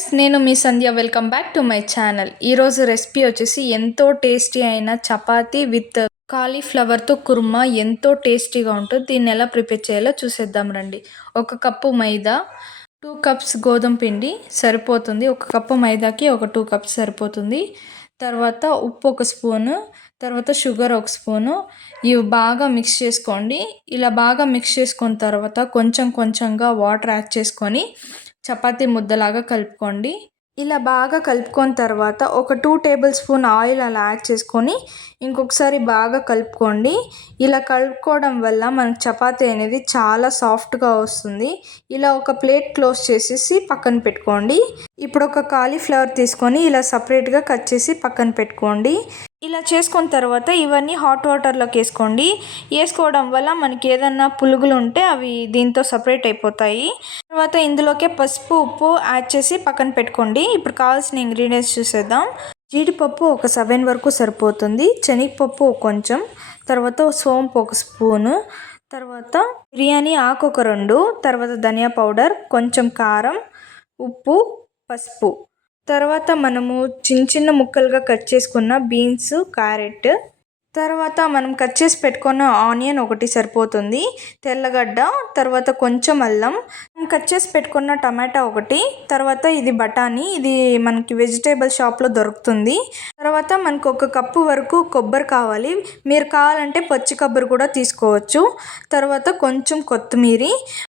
Guys నేను మీ Sandhya. Welcome back to my channel. ఈరోజు recipe వచ్చేసి ఎంతో టేస్టీ అయిన చపాతీ విత్ కాలీఫ్లవర్తో కుర్మా ఎంతో టేస్టీగా ఉంటుంది. దీన్ని ఎలా ప్రిపేర్ చేయాలో చూసేద్దాం రండి. ఒక కప్పు మైదా టూ కప్స్ గోధుమ పిండి సరిపోతుంది. ఒక కప్పు మైదాకి ఒక టూ కప్స్ సరిపోతుంది. తర్వాత ఉప్పు ఒక స్పూను తర్వాత షుగర్ ఒక స్పూను. ఇవి బాగా మిక్స్ చేసుకోండి. ఇలా బాగా మిక్స్ చేసుకున్న తర్వాత కొంచెం కొంచెంగా వాటర్ యాడ్ చేసుకొని చపాతీ ముద్దలాగా కలుపుకోండి. ఇలా బాగా కలుపుకొని తర్వాత ఒక టూ టేబుల్ స్పూన్ ఆయిల్ అలా యాడ్ చేసుకొని ఇంకొకసారి బాగా కలుపుకోండి. ఇలా కలుపుకోవడం వల్ల మనకు చపాతీ అనేది చాలా సాఫ్ట్గా వస్తుంది. ఇలా ఒక ప్లేట్ క్లోజ్ చేసేసి పక్కన పెట్టుకోండి. ఇప్పుడు ఒక కాలీఫ్లవర్ తీసుకొని ఇలా సపరేట్గా కట్ చేసి పక్కన పెట్టుకోండి. ఇలా చేసుకున్న తర్వాత ఇవన్నీ హాట్ వాటర్లోకి వేసుకోండి. వేసుకోవడం వల్ల మనకి ఏదన్నా పులుగులు ఉంటే అవి దీంతో సపరేట్ అయిపోతాయి. తర్వాత ఇందులోకే పసుపు ఉప్పు యాడ్ చేసి పక్కన పెట్టుకోండి. ఇప్పుడు కావాల్సిన ఇంగ్రీడియంట్స్ చూసేద్దాం. జీడిపప్పు ఒక సెవెన్ వరకు సరిపోతుంది. శనగపప్పు కొంచెం. తర్వాత సోంపు ఒక స్పూను తర్వాత బిర్యానీ ఆకు ఒక రెండు. తర్వాత ధనియా పౌడర్ కొంచెం కారం ఉప్పు పసుపు. తర్వాత మనము చిన్న చిన్న ముక్కలుగా కట్ చేసుకున్న బీన్స్ క్యారెట్. తర్వాత మనం కట్ చేసి పెట్టుకున్న ఆనియన్ ఒకటి సరిపోతుంది తెల్లగడ్డ తర్వాత కొంచెం అల్లం. కట్ చేసి పెట్టుకున్న టమాటా ఒకటి తర్వాత ఇది బఠానీ ఇది మనకి వెజిటేబుల్ షాప్లో దొరుకుతుంది. తర్వాత మనకు ఒక కప్పు వరకు కొబ్బరి కావాలి. మీరు కావాలంటే పచ్చి కొబ్బరి కూడా తీసుకోవచ్చు. తర్వాత కొంచెం కొత్తిమీర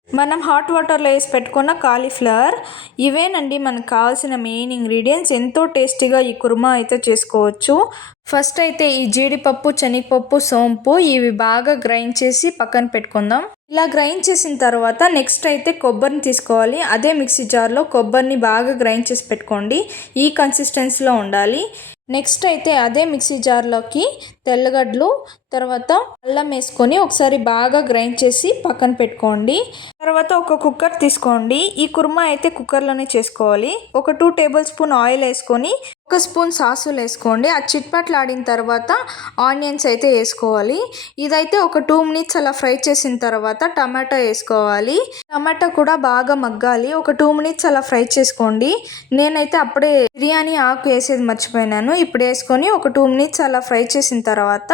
మనం హాట్ వాటర్లో వేసి పెట్టుకున్న కాలీఫ్లవర్ ఇవేనండి మనకు కావాల్సిన మెయిన్ ఇంగ్రీడియంట్స్ ఎంతో టేస్టీగా ఈ కుర్మా అయితే చేసుకోవచ్చు. ఫస్ట్ అయితే ఈ జీడిపప్పు శనగపప్పు సోంపు ఇవి బాగా గ్రైండ్ చేసి పక్కన పెట్టుకుందాం. ఇలా గ్రైండ్ చేసిన తర్వాత నెక్స్ట్ అయితే కొబ్బరిని తీసుకోవాలి. అదే మిక్సీ జార్లో కొబ్బరిని బాగా గ్రైండ్ చేసి పెట్టుకోండి. ఈ కన్సిస్టెన్సీలో ఉండాలి. నెక్స్ట్ అయితే అదే మిక్సీ జార్లోకి తెల్లగడ్డలు తర్వాత అల్లం వేసుకొని ఒకసారి బాగా గ్రైండ్ చేసి పక్కన పెట్టుకోండి. తర్వాత ఒక కుక్కర్ తీసుకోండి. ఈ కుర్మా అయితే కుక్కర్లోనే చేసుకోవాలి. ఒక టూ టేబుల్ స్పూన్ ఆయిల్ వేసుకొని ఒక స్పూన్ సాసులు వేసుకోండి. ఆ చిట్పట్లు ఆడిన తర్వాత ఆనియన్స్ అయితే వేసుకోవాలి. ఇదైతే ఒక టూ మినిట్స్ అలా ఫ్రై చేసిన తర్వాత టమాటో వేసుకోవాలి. టమాటో కూడా బాగా మగ్గాలి. ఒక టూ మినిట్స్ అలా ఫ్రై చేసుకోండి. నేనైతే అప్పుడే బిర్యానీ ఆకు వేసేది మర్చిపోయినాను. ఇప్పుడు వేసుకొని ఒక టూ మినిట్స్ అలా ఫ్రై చేసిన తర్వాత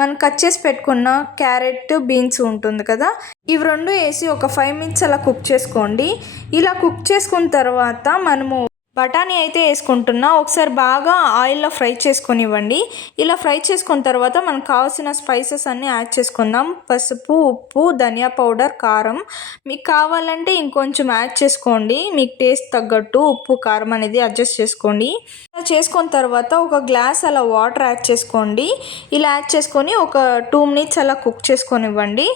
మనం కట్ చేసి పెట్టుకున్న క్యారెట్ బీన్స్ ఉంటుంది కదా ఇవి రెండు వేసి ఒక ఫైవ్ మినిట్స్ అలా కుక్ చేసుకోండి. ఇలా కుక్ చేసుకున్న తర్వాత మనము బఠానీ అయితే వేసుకుంటున్నా. ఒకసారి బాగా ఆయిల్లో ఫ్రై చేసుకొనివ్వండి. ఇలా ఫ్రై చేసుకున్న తర్వాత మనకు కావాల్సిన స్పైసెస్ అన్నీ యాడ్ చేసుకుందాం. పసుపు ఉప్పు ధనియా పౌడర్ కారం. మీకు కావాలంటే ఇంకొంచెం యాడ్ చేసుకోండి. మీకు టేస్ట్ తగ్గట్టు ఉప్పు కారం అనేది అడ్జస్ట్ చేసుకోండి. చేసుకున్న తర్వాత ఒక గ్లాస్ అలా వాటర్ యాడ్ చేసుకోండి. ఇలా యాడ్ చేసుకొని ఒక టూ మినిట్స్ అలా కుక్ చేసుకొనివ్వండి.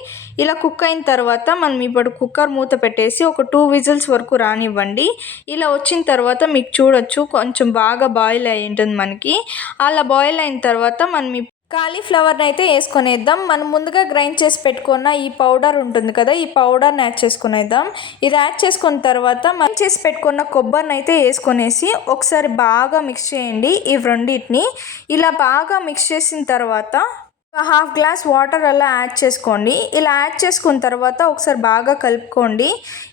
ఇలా కుక్ అయిన తర్వాత మనం ఇప్పుడు కుక్కర్ మూత పెట్టేసి ఒక టూ విజిల్స్ వరకు రానివ్వండి. ఇలా వచ్చిన తర్వాత మీకు చూడొచ్చు కొంచెం బాగా బాయిల్ అయి ఉంటుంది మనకి. అలా బాయిల్ అయిన తర్వాత మనం కాలీఫ్లవర్ని అయితే వేసుకునేద్దాం. మనం ముందుగా గ్రైండ్ చేసి పెట్టుకున్న ఈ పౌడర్ ఉంటుంది కదా ఈ పౌడర్ని యాడ్ చేసుకునేద్దాం. ఇది యాడ్ చేసుకున్న తర్వాత మనం చేసి పెట్టుకున్న కొబ్బరిని అయితే వేసుకొనేసి ఒకసారి బాగా మిక్స్ చేయండి ఈ రెండింటిని. ఇలా బాగా మిక్స్ చేసిన తర్వాత హాఫ్ గ్లాస్ వాటర్ అలా యాడ్ చేసుకోండి. ఇలా యాడ్ చేసుకున్న తర్వాత ఒకసారి బాగా కలుపుకోండి.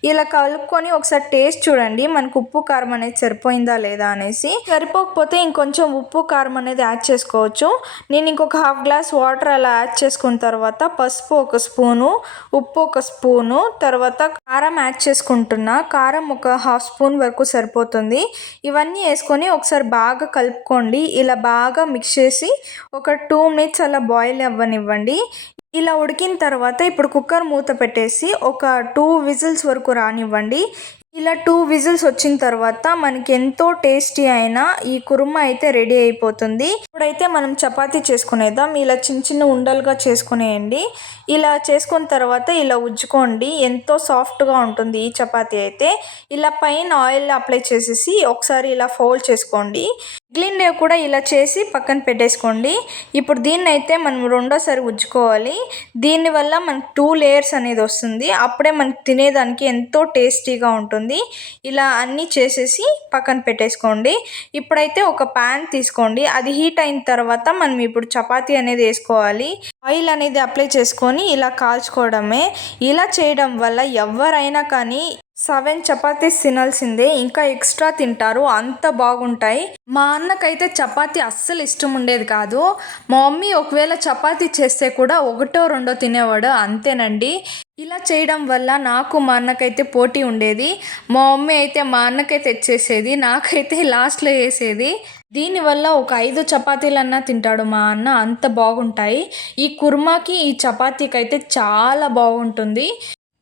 ఇలా కలుపుకొని ఒకసారి టేస్ట్ చూడండి. మనకు ఉప్పు కారం అనేది సరిపోయిందా లేదా అనేసి. సరిపోకపోతే ఇంకొంచెం ఉప్పు కారం అనేది యాడ్ చేసుకోవచ్చు. నేను ఇంకొక హాఫ్ గ్లాస్ వాటర్ అలా యాడ్ చేసుకున్న తర్వాత పసుపు ఒక స్పూను ఉప్పు ఒక స్పూను తర్వాత కారం యాడ్ చేసుకుంటున్నా. కారం ఒక హాఫ్ స్పూన్ వరకు సరిపోతుంది. ఇవన్నీ వేసుకొని ఒకసారి బాగా కలుపుకోండి. ఇలా బాగా మిక్స్ చేసి ఒక టూ మినిట్స్ అలా బాయిల్ బాయిల్ అవ్వనివ్వండి. ఇలా ఉడికిన తర్వాత ఇప్పుడు కుక్కర్ మూత పెట్టేసి ఒక టూ విజిల్స్ వరకు రానివ్వండి. ఇలా టూ విజిల్స్ వచ్చిన తర్వాత మనకి ఎంతో టేస్టీ అయిన ఈ కుర్మా అయితే రెడీ అయిపోతుంది. ఇప్పుడైతే మనం చపాతీ చేసుకునేద్దాం. ఇలా చిన్న చిన్న ఉండలుగా చేసుకునేయండి. ఇలా చేసుకున్న తర్వాత ఇలా ఉజ్జుకోండి. ఎంతో సాఫ్ట్గా ఉంటుంది ఈ చపాతీ అయితే. ఇలా పైన ఆయిల్ అప్లై చేసేసి ఒకసారి ఇలా ఫోల్డ్ చేసుకోండి. మిగిలినవి కూడా ఇలా చేసి పక్కన పెట్టేసుకోండి. ఇప్పుడు దీన్ని అయితే మనం రెండోసారి ఉజ్జుకోవాలి. దీనివల్ల మనకు టూ లేయర్స్ అనేది వస్తుంది. అప్పుడే మనకి తినేదానికి ఎంతో టేస్టీగా ఉంటుంది. ఇలా అన్నీ చేసేసి పక్కన పెట్టేసుకోండి. ఇప్పుడైతే ఒక ప్యాన్ తీసుకోండి. అది హీట్ అయిన తర్వాత మనం ఇప్పుడు చపాతీ అనేది వేసుకోవాలి. ఆయిల్ అనేది అప్లై చేసుకొని ఇలా కాల్చుకోవడమే. ఇలా చేయడం వల్ల ఎవరైనా కానీ సెవెన్ చపాతీస్ తినాల్సిందే ఇంకా ఎక్స్ట్రా తింటారు అంత బాగుంటాయి. మా అన్నకైతే చపాతి అస్సలు ఇష్టం ఉండేది కాదు. మా మమ్మీ ఒకవేళ చపాతి చేస్తే కూడా ఒకటో రెండో తినేవాడు అంతేనండి. ఇలా చేయడం వల్ల నాకు మా అన్నకైతే పోటీ ఉండేది. మా మమ్మీ అయితే మా అన్నకే తెచ్చేసేది నాకైతే లాస్ట్లో వేసేది. దీనివల్ల ఒక ఐదు చపాతీలన్నా తింటాడు మా అన్న అంత బాగుంటాయి. ఈ కుర్మాకి ఈ చపాతీకి అయితే చాలా బాగుంటుంది.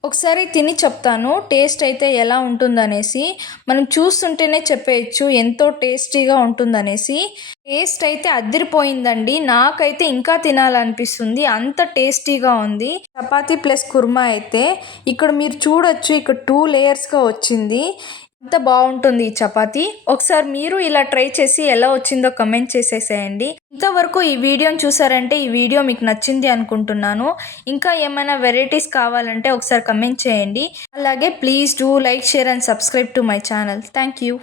ఒకసారి తిని చెప్తాను టేస్ట్ అయితే ఎలా ఉంటుందనేసి. మనం చూస్తుంటేనే చెప్పేయచ్చు ఎంతో టేస్టీగా ఉంటుందనేసి. టేస్ట్ అయితే అదిరిపోయిందండి. నాకైతే ఇంకా తినాలనిపిస్తుంది. అంత టేస్టీగా ఉంది. చపాతీ ప్లస్ కుర్మా అయితే. ఇక్కడ మీరు చూడొచ్చు ఇక్కడ టూ లేయర్స్గా వచ్చింది. ఎంత బాగుంటుంది ఈ చపాతీ? ఒకసారి మీరు ఇలా ట్రై చేసి ఎలా వచ్చిందో కమెంట్ చేసేసేయండి. ఇంతవరకు ఈ వీడియోని చూసారంటే ఈ వీడియో మీకు నచ్చింది అనుకుంటున్నాను. ఇంకా ఏమైనా వెరైటీస్ కావాలంటే ఒకసారి కమెంట్ చేయండి. అలాగే please do like share and subscribe to my channel thank you